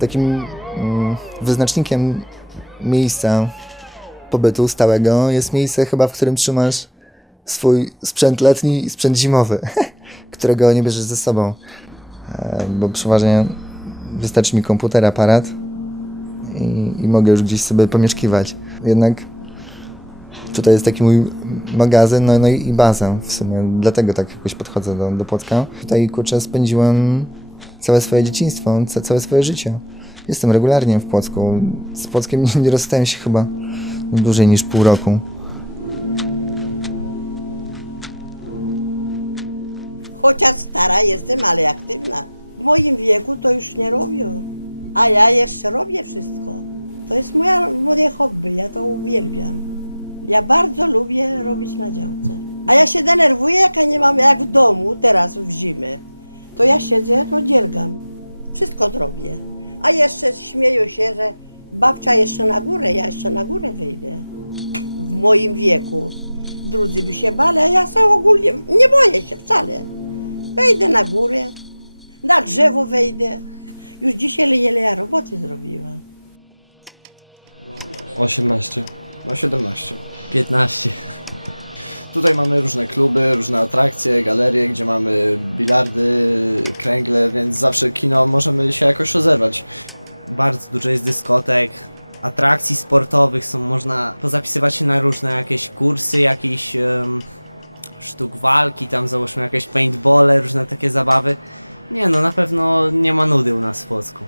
takim mm, wyznacznikiem miejsca pobytu stałego jest miejsce chyba, w którym trzymasz swój sprzęt letni i sprzęt zimowy, którego nie bierzesz ze sobą. E, Bo przeważnie wystarczy mi komputer, aparat i, i mogę już gdzieś sobie pomieszkiwać. Jednak tutaj jest taki mój magazyn, no, no i i baza w sumie. Dlatego tak jakoś podchodzę do, do Płocka. Tutaj kurczę spędziłem całe swoje dzieciństwo, ca, całe swoje życie. Jestem regularnie w Płocku. Z Płockiem nie, rozstałem się chyba dłużej niż pół roku. Chociaż stara jestem, ale aktywna. W moim wieku to już nie robię. A ja jeszcze robię wszystko. To jest moja, moje hobby, ja to uwielbiam. Ja bardzo lubię robić na działce. A ja się denerwuję, jak ja nie mam, jak w domu, teraz w zimę. To ja siedzę, no dziergam. Wszystko zrobię. A jeszcze śmieją się, że babcia jeszcze na górę, ja jeszcze na górę wyjdę. W moim wieku. Drudzy by się bali, a ja sobie ogólnie nie boję się wcale. Wejdę na górę, na drzewo wejdę. Już dzisiaj ile ja roboty zrobiłam. 18. No 17. 15. Tutaj mamy różne kluby, różne atrakcje, galerie, gdzie mamy bilardy, kręgle, więc zawsze kino możemy się jakoś rozerwać. Bardzo dużo jest dyskotek, atrakcji sportowych, są można pozapisywać się na różne jakieś kursy, jakiś em, sztuk walki, tam załóżmy jakieś paintballe, różne takie zabawy. Nie no, na pewno nie ma nudy u nas w Płocku.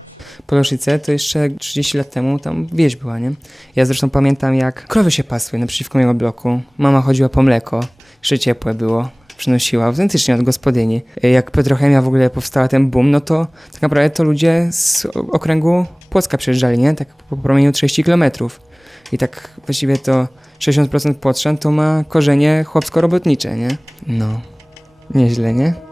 Poloszyce to jeszcze 30 lat temu tam wieś była, nie? Ja zresztą pamiętam jak krowy się pasły naprzeciwko mojego bloku. Mama chodziła po mleko, jeszcze ciepłe było. Przynosiła autentycznie od gospodyni. Jak petrochemia w ogóle powstała ten boom, no to tak naprawdę to ludzie z okręgu Płocka przyjeżdżali, nie? Tak po promieniu 30 km. I tak właściwie to 60% Płotrzan to ma korzenie chłopsko-robotnicze, nie? No, nieźle, nie?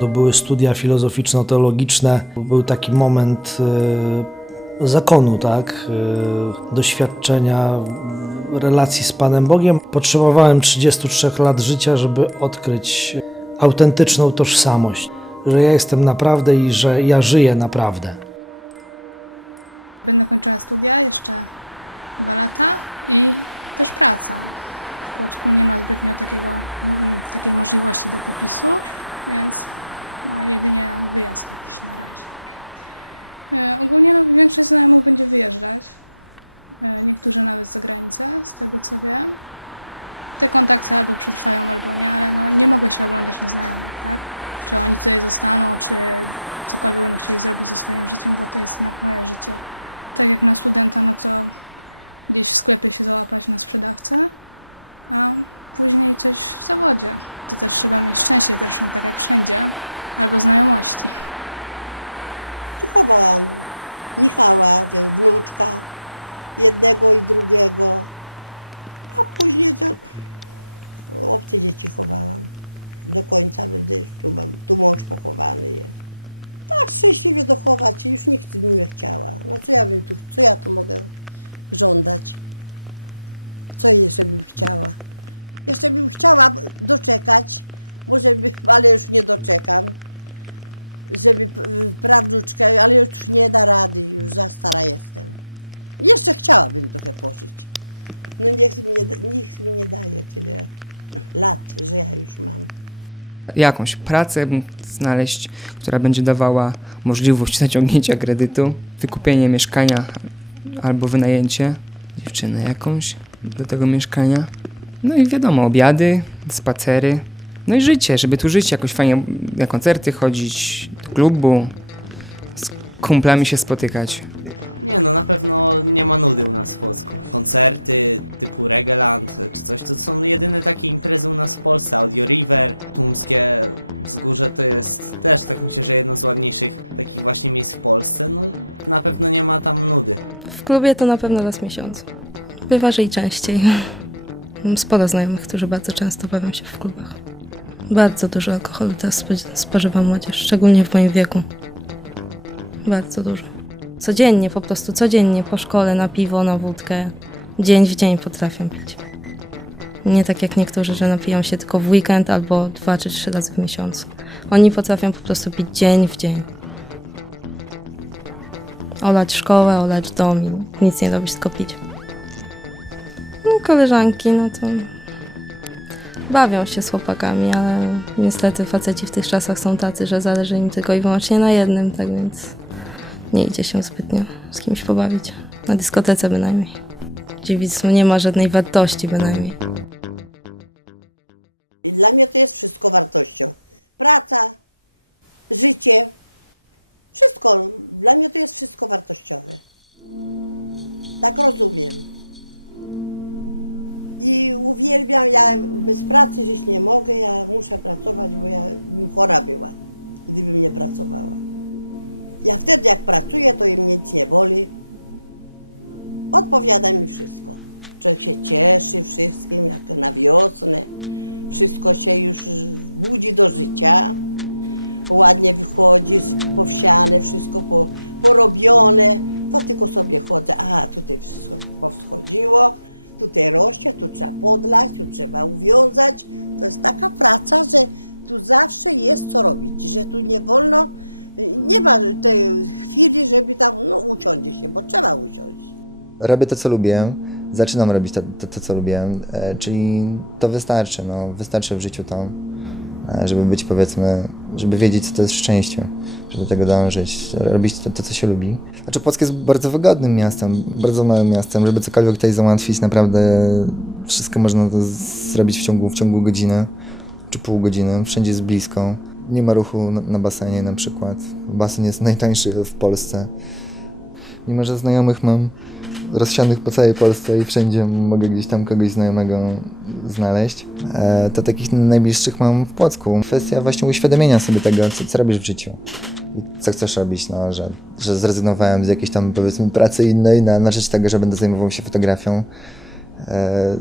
To były studia filozoficzno-teologiczne. Był taki moment e, zakonu, tak? E, doświadczenia relacji z Panem Bogiem. Potrzebowałem 33 lat życia, żeby odkryć autentyczną tożsamość, że ja jestem naprawdę i że ja żyję naprawdę. Będę kończyła studia jeszcze dwa lata i też praca. W Płocku nie ma zbytnio takiego, takiej możliwości do popisu, więc no, jedynie wyjazd jakiś na razie. E, ogólnie no, większość znajomych będzie wyjeżdżać. E, niektórzy nawet za granicę, z tego co wiem. Te kontakty albo przetrwają, albo nie, ale no, nie mogę się oglądać na znajomych, tak? Czy oni tutaj zostaną, czy cokolwiek będą chcieli zrobić ze swoim życiem, bo to jest jednak moje życie tak jak na studenta, no to gdzieś w sklepie się załapać na sprzedawcę, a później coś w zawodzie. To też trzeba mieć szczęście zresztą, tak jak wszędzie, albo znajomości. Chowałam Michała, wnuczka, jednego i drugiego. A później to obce dzieci chowałam. Do końca będę, tu, mam, tu mąż pochowany jest. Tak szczęśliwie dochować i już nikt by mnie chciała. No co ja bym tu, co ja tu mogę żądać? Co jeszcze bym chciała? Jeszcze bym chciała doczekać, może by, ale już nie doczekam żeby p- prawnuczkę, ale już nie da rady, już za stara jestem. Jeszcze chciałabym trochę pożyć. No niech mi nie, nikt mi nie daje tyle lat, że ja już mam. jakąś pracę znaleźć, która będzie dawała możliwość zaciągnięcia kredytu, wykupienie mieszkania albo wynajęcie dziewczynę jakąś do tego mieszkania. No i wiadomo, obiady, spacery. No i życie, żeby tu żyć jakoś fajnie na koncerty chodzić, do klubu, z kumplami się spotykać. Nie no, na pewno nie ma nudy u nas w Płocku. Koncerty typu Regeland czy coś, to są jedyne takie imprezy u nas w Polsce. Audio River, Tumskie Wzgórze to jest też, tak myślę, że jedno z ładniejszych takich właśnie miejsc w Polsce. No, na pewno nie ma tam nudy. W klubie to na pewno raz w miesiącu. Bywa, że i częściej. Mam sporo znajomych, którzy bardzo często bawią się w klubach. Bardzo dużo alkoholu teraz spo- spożywa młodzież, szczególnie w moim wieku. Bardzo dużo. Codziennie, po prostu codziennie, po szkole, na piwo, na wódkę. Dzień w dzień potrafią pić. Nie tak jak niektórzy, że napiją się tylko w weekend albo dwa czy trzy razy w miesiącu. Oni potrafią po prostu pić dzień w dzień. Olać szkołę, olać dom i nic nie robić, tylko pić. No, koleżanki, no to bawią się z chłopakami, ale niestety faceci w tych czasach są tacy, że zależy im tylko i wyłącznie na jednym, tak więc nie idzie się zbytnio z kimś pobawić. Na dyskotece bynajmniej. Dziewictwo nie ma żadnej wartości bynajmniej. Dla mnie to jest wszystko wartością. Praca, życie, wszystko. Dla mnie to jest wszystko wartościowe. Tak rozumiem. I uwielbiam, ja bez pracy żyć nie mogę, ja muszę pracować, bo ja bym chora była, gdybym nie pracowała. Ja wtedy jak pracuję, to im nic nie boli. Odpowiada mi wszystko. Człowiek się cieszy wszystkim, jak na wiosnę. Wszystko się już budzi do życia. Ładnie wychodzi, powsiane, wszystko po, porobione. To tylko sobie chodzę. A, tutaj wszystko powschodziło, tutaj rośnie, tu trzeba podlać, tu trzeba uwiązać. To jest taka praca, że tu zawsze jest co robić, że tu nie wolno, nie ma tej chwili, żeby tam, no usiądzie się, bo trzeba usiąść. Robię to, co lubię, zaczynam robić to, to, to co lubię, e, czyli to wystarczy, no, wystarczy w życiu to, e, żeby być powiedzmy, żeby wiedzieć, co to jest szczęście, żeby do tego dążyć, robić to, to, co się lubi. Znaczy Płock jest bardzo wygodnym miastem, bardzo małym miastem, żeby cokolwiek tutaj załatwić, naprawdę wszystko można zrobić w ciągu, w ciągu godziny czy pół godziny, wszędzie jest blisko. Nie ma ruchu na, na basenie na przykład. Basen jest najtańszy w Polsce. Mimo, że znajomych mam rozsianych po całej Polsce i wszędzie mogę gdzieś tam kogoś znajomego znaleźć, e, to takich najbliższych mam w Płocku. Kwestia właśnie uświadomienia sobie tego, co, co robisz w życiu. Co chcesz robić, no, że, że zrezygnowałem z jakiejś tam powiedzmy pracy innej na, na rzecz tego, że będę zajmował się fotografią. E,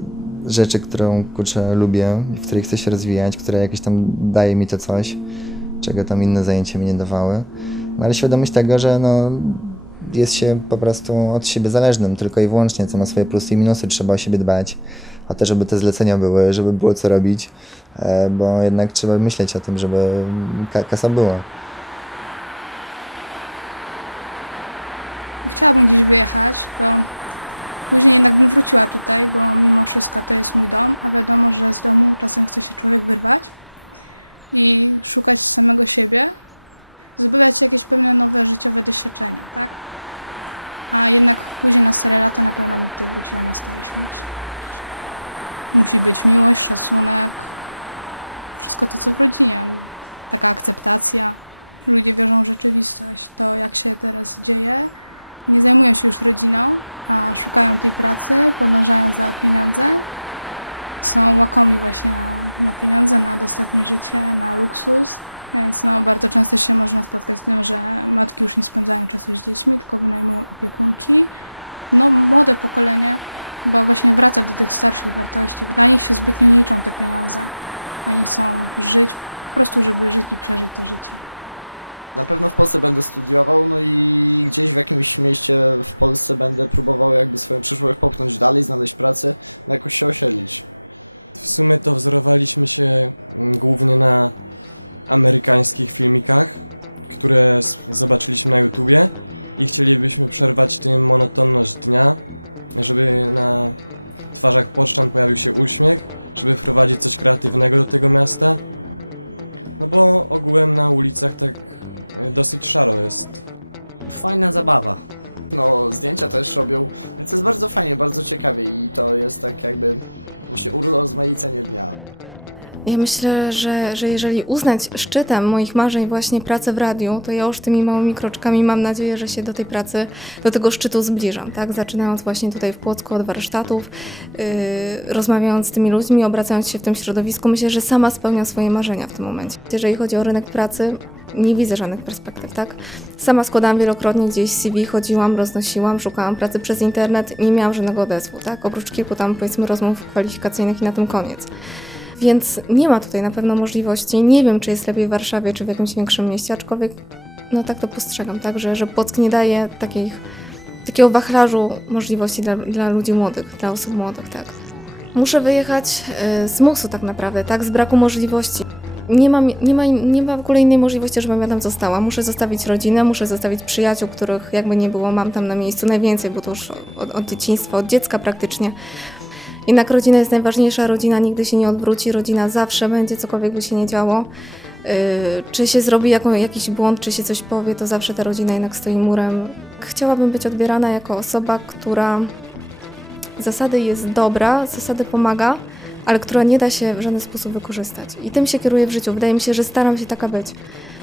rzeczy, którą kurczę lubię, w której chcę się rozwijać, która jakieś tam daje mi to coś, czego tam inne zajęcia mi nie dawały. No ale świadomość tego, że no, jest się po prostu od siebie zależnym, tylko i wyłącznie, co ma swoje plusy i minusy, trzeba o siebie dbać, o to, żeby te zlecenia były, żeby było co robić, e, bo jednak trzeba myśleć o tym, żeby ka- kasa była. Chciałabym gdzieś wyjechać, to później jednak bym wróciła tutaj, bo mimo wszystko to jest mój dom, a wiadomo, że z domu czasem chce się człowiek wyrwać i szukać samego siebie, zdobywać jakieś pewne nowe życiowe doświadczenia, tak? A jednak później na stare lata na pewno bym tutaj wróciła na stałe śmierć. Musi być miłość, szacunek, wszystko to, co w rodzinie. Taka akceptacja. Ludzie wierzą w rzeczywistość. To, jak się teraz dzieje, nie zajmują się już rodziną, a szukają tej pracy, podążają za pieniądze. Są łakomi właśnie na, na pieniądze, na dostatnie życie, na luksus. Więc no, bardzo często się można spotkać z tym, że matki już nie spędzają czasu z dziećmi, tylko wynajmują opiekunki. No, młode pokolenie chyba właśnie wraca do tych starszych wartości. Dla nich się zbytnio nie liczą te pieniądze. Oni chcą żyć, po prostu żeby żyć i przeżyć to życie. Na pewno w Polsce będę studiował, no i gdzieś w jakimś mieście w Polsce będę próbował jakby swoją przyszłość popchnąć dalej, znaleźć pracę, no jakoś się osiedlić. W sumie to wzorowaliśmy się mm, głównie na amerykańskich filmikach, które zobaczyliśmy na YouTubie i chcielibyśmy przerwać tym monotonność dnia, żeby na twarzach pocztan pojawił się uśmiech, żeby wprowadzić coś kreatywnego do tego miasta. No bo ogółem na ulicach tak y, dosyć szaro jest. Fajna zabawa. No, zdjęcia też robią, więc to jest bardzo fajnie, bardzo ciekawie i to jest tak jakby właśnie urozmaicenie dnia. Ja myślę, że, że jeżeli uznać szczytem moich marzeń właśnie pracę w radiu, to ja już tymi małymi kroczkami mam nadzieję, że się do tej pracy, do tego szczytu zbliżam, tak? Zaczynając właśnie tutaj w Płocku od warsztatów, yy, rozmawiając z tymi ludźmi, obracając się w tym środowisku, myślę, że sama spełniam swoje marzenia w tym momencie. Jeżeli chodzi o rynek pracy, nie widzę żadnych perspektyw, tak? Sama składałam wielokrotnie gdzieś CV, chodziłam, roznosiłam, szukałam pracy przez internet, nie miałam żadnego odezwu, tak? Oprócz kilku tam powiedzmy rozmów kwalifikacyjnych i na tym koniec. Więc nie ma tutaj na pewno możliwości. Nie wiem, czy jest lepiej w Warszawie, czy w jakimś większym mieście, aczkolwiek no tak to postrzegam, tak, że, że Płock nie daje takich, takiego wachlarzu możliwości dla, dla ludzi młodych, dla osób młodych, tak. Muszę wyjechać e, z musu tak naprawdę, tak, z braku możliwości. Nie mam, nie, ma, nie ma w ogóle innej możliwości, żebym ja tam została. Muszę zostawić rodzinę, muszę zostawić przyjaciół, których jakby nie było, mam tam na miejscu najwięcej, bo to już od, od dzieciństwa, od dziecka praktycznie. Jednak rodzina jest najważniejsza, rodzina nigdy się nie odwróci, rodzina zawsze będzie, cokolwiek by się nie działo. Yy, czy się zrobi jaką, jakiś błąd, czy się coś powie, to zawsze ta rodzina jednak stoi murem. Chciałabym być odbierana jako osoba, która zasady jest dobra, zasady pomaga, ale która nie da się w żaden sposób wykorzystać. I tym się kieruję w życiu. Wydaje mi się, że staram się taka być.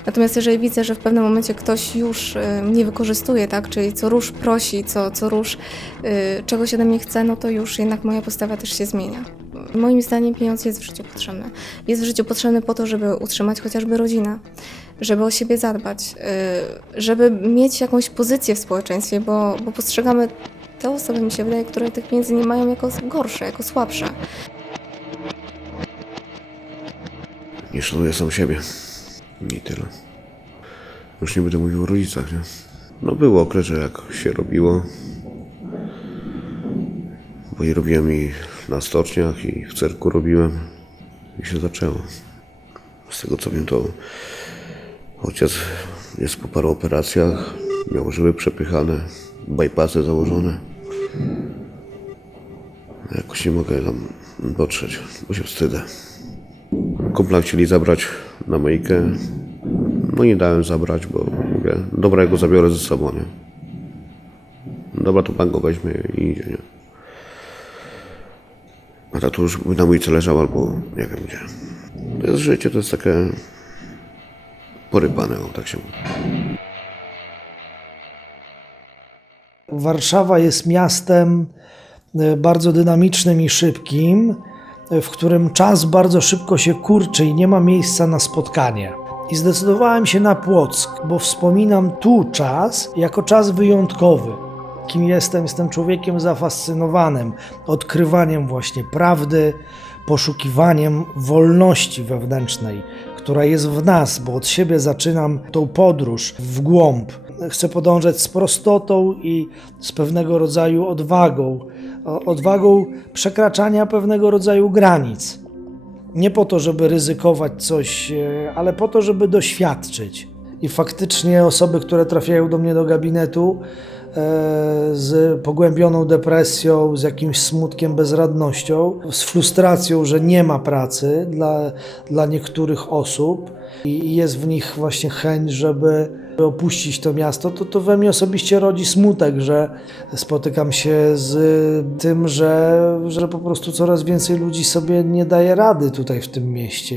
Natomiast jeżeli widzę, że w pewnym momencie ktoś już y, mnie wykorzystuje, tak, czyli co róż prosi, co, co róż y, czegoś ode mnie chce, no to już jednak moja postawa też się zmienia. Moim zdaniem pieniądz jest w życiu potrzebny. Jest w życiu potrzebny po to, żeby utrzymać chociażby rodzinę, żeby o siebie zadbać, y, żeby mieć jakąś pozycję w społeczeństwie, bo, bo postrzegamy te osoby, mi się wydaje, które tych pieniędzy nie mają jako gorsze, jako słabsze. Nie szanuję sam siebie. I tyle. Już nie będę mówił o rodzicach, nie? No był okres, że jak się robiło, bo i robiłem i na stoczniach, i w cyrku robiłem, i się zaczęło. Z tego co wiem, to ojciec jest po paru operacjach, miał żyły przepychane, bypassy założone. Jakoś nie mogę tam dotrzeć, bo się wstydzę. Kumpla chcieli zabrać na myjkę. No nie dałem zabrać, bo mówię, dobra, ja go zabiorę ze sobą, nie? Dobra, to pan go weźmie i idzie, nie? A by na myjce leżał albo nie wiem gdzie. To jest życie, to jest takie porypane, o tak się mówi. Warszawa jest miastem e, bardzo dynamicznym i szybkim, w którym czas bardzo szybko się kurczy i nie ma miejsca na spotkanie. I zdecydowałem się na Płock, bo wspominam tu czas jako czas wyjątkowy. Kim jestem? Jestem człowiekiem zafascynowanym odkrywaniem właśnie prawdy, poszukiwaniem wolności wewnętrznej, która jest w nas, bo od siebie zaczynam tą podróż w głąb. Chcę podążać z prostotą i z pewnego rodzaju odwagą, odwagą przekraczania pewnego rodzaju granic. Nie po to, żeby ryzykować coś, e, ale po to, żeby doświadczyć. I faktycznie osoby, które trafiają do mnie do gabinetu e, z pogłębioną depresją, z jakimś smutkiem, bezradnością, z frustracją, że nie ma pracy dla, dla niektórych osób i jest w nich właśnie chęć, żeby opuścić to miasto, to, to we mnie osobiście rodzi smutek, że spotykam się z tym, że, że po prostu coraz więcej ludzi sobie nie daje rady tutaj w tym mieście.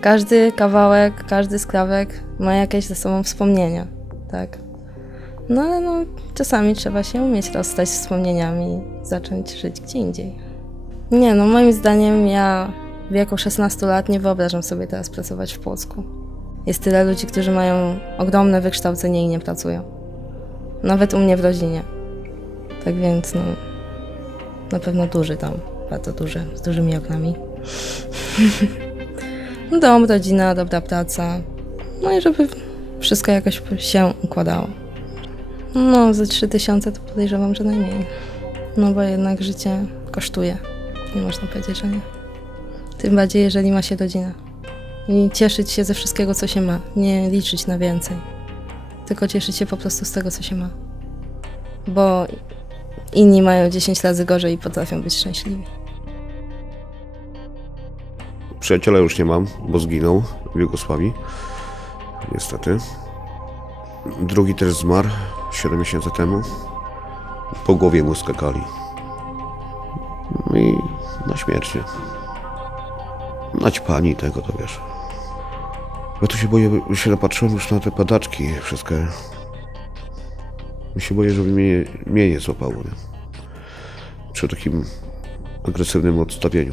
Każdy kawałek, każdy skrawek ma jakieś ze sobą wspomnienia, tak. No ale no, czasami trzeba się umieć rozstać z wspomnieniami i zacząć żyć gdzie indziej. Nie no, moim zdaniem ja w wieku 16 lat nie wyobrażam sobie teraz pracować w Płocku. Jest tyle ludzi, którzy mają ogromne wykształcenie i nie pracują. Nawet u mnie w rodzinie. Tak więc no, na pewno duży tam, bardzo duży, z dużymi oknami. Dom, rodzina, dobra praca. No i żeby wszystko jakoś się układało. No, ze 3000 to podejrzewam, że najmniej. No bo jednak życie kosztuje. Nie można powiedzieć, że nie. Tym bardziej, jeżeli ma się rodzinę. I cieszyć się ze wszystkiego, co się ma. Nie liczyć na więcej. Tylko cieszyć się po prostu z tego, co się ma. Bo inni mają 10 razy gorzej i potrafią być szczęśliwi. Przyjaciela już nie mam, bo zginął w Jugosławii. Niestety. Drugi też zmarł 7 miesięcy temu. Po głowie mu skakali. No i na śmierć. Nie. Naćpani tego, to wiesz. Ja tu się boję, bo się napatrzyłem już na te padaczki wszystkie. Ja się boję, żeby mnie, mnie nie złapało, nie? Przy takim agresywnym odstawieniu.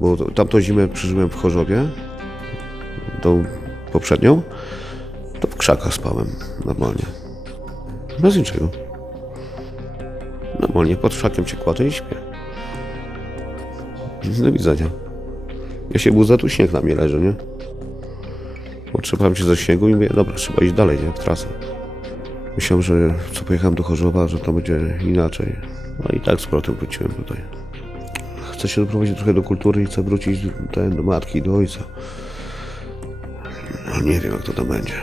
Bo tamtą zimę przeżyłem w Chorzowie, tą poprzednią, to w krzakach spałem normalnie. Bez niczego. Normalnie pod krzakiem się kładę i śpię. Do widzenia. Ja się budzę, tu śnieg na mnie leży, nie? Otrzepałem się ze śniegu i mówię, dobra, trzeba iść dalej, nie? W trasę. Myślałem, że co pojechałem do Chorzowa, że to będzie inaczej. No i tak z powrotem wróciłem tutaj. Chcę się doprowadzić trochę do kultury i chcę wrócić do, do matki do ojca. No nie wiem jak to tam będzie.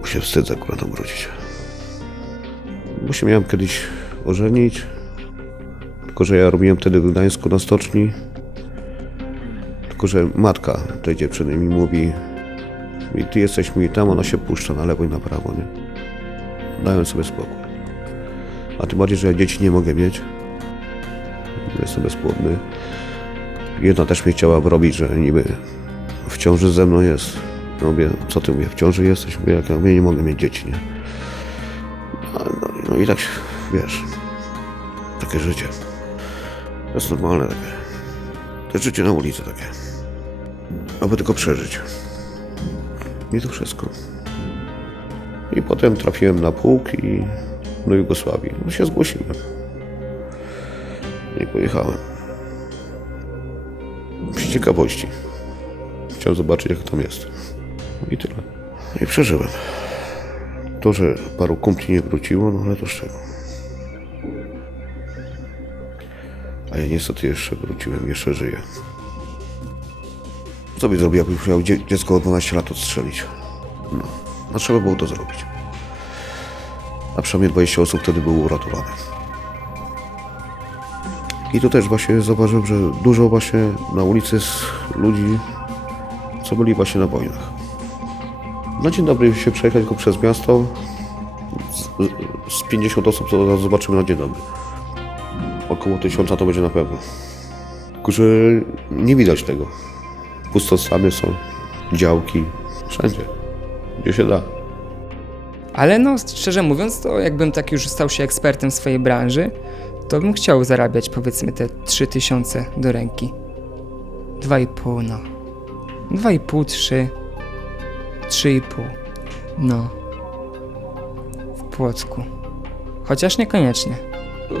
Bo się wstydzę akurat tam wrócić. Bo się miałem kiedyś ożenić. Tylko, że ja robiłem wtedy w Gdańsku na stoczni. Tylko, że matka tej dziewczyny mi mówi i ty jesteś mi tam, ona się puszcza na lewo i na prawo, nie? Dałem sobie spokój. A tym bardziej, że ja dzieci nie mogę mieć. Jestem bezpłodny. Jedna też mnie chciała wrobić, że niby w ciąży ze mną jest. Ja mówię, co ty mówię, w ciąży jesteś? Mówię, jak ja mówię, nie mogę mieć dzieci, nie? No, no, no i tak, wiesz, takie życie. To jest normalne takie. To jest życie na ulicy takie. Aby tylko przeżyć. I to wszystko. I potem trafiłem na pułk i do Jugosławii. No się zgłosiłem. I pojechałem. Z ciekawości. Chciałem zobaczyć, jak tam jest. I tyle. I przeżyłem. To, że paru kumpli nie wróciło, no ale to z czego. A ja niestety jeszcze wróciłem, jeszcze żyję. Co by zrobił, jakbym miał dzie- dziecko o 12 lat odstrzelić? No, a trzeba było to zrobić. A przynajmniej 20 osób wtedy było uratowanych. I tu też właśnie zauważyłem, że dużo właśnie na ulicy jest ludzi, co byli właśnie na wojnach. Na dzień dobry się przejechać tylko przez miasto. Z, z 50 osób to zobaczymy na dzień dobry. Około tysiąca to będzie na pewno. Tylko, że nie widać tego. Pustostany są, działki, wszędzie, gdzie się da. Ale no, szczerze mówiąc, to jakbym tak już stał się ekspertem swojej branży, to bym chciał zarabiać powiedzmy te 3000 do ręki. 2,5 no. 2,5, 3. 3,5. No. W Płocku. Chociaż niekoniecznie.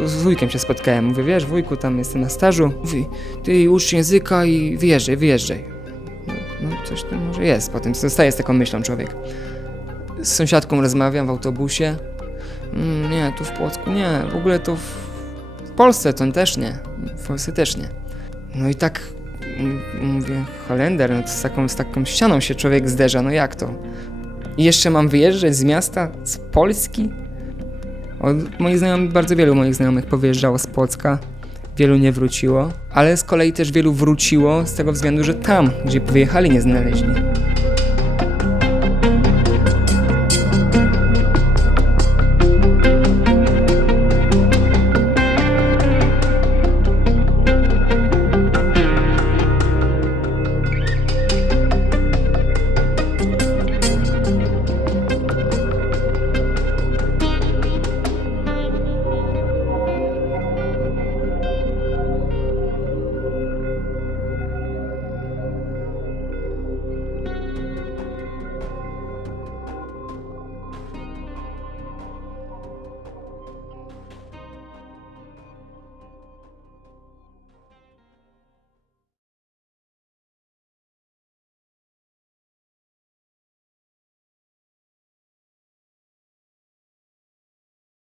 Z wujkiem się spotkałem. Mówię, wiesz, wujku, tam jestem na stażu. Mówi, ty ucz języka i wyjeżdżaj, wyjeżdżaj. No, coś tam może jest. Potem zostaje z taką myślą człowiek. Z sąsiadką rozmawiam w autobusie. Mm, nie, tu w Płocku nie. W ogóle to w, Polsce to też nie. W Polsce też nie. No i tak mówię, Holender, no to z taką, z taką ścianą się człowiek zderza, no jak to? I jeszcze mam wyjeżdżać z miasta, z Polski? Moich znajomych, bardzo wielu moich znajomych powyjeżdżało z Płocka, wielu nie wróciło, ale z kolei też wielu wróciło z tego względu, że tam, gdzie wyjechali, nie znaleźli.